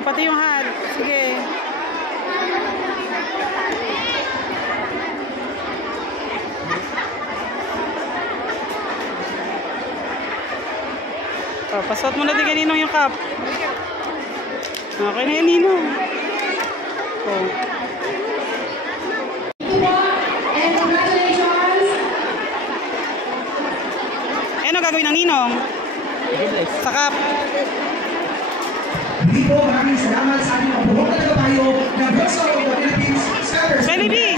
O, pati yung hat. Sige. O, pasot mo na din kay Ninong yung cup. Okay na yan, Ninong. O. And congratulations! Ano gagawin ng Ninong? Sa cup. Hindi po, maraming salamat sa ating mga buhok na tayo ng Girls of the Philippines. Smelly B!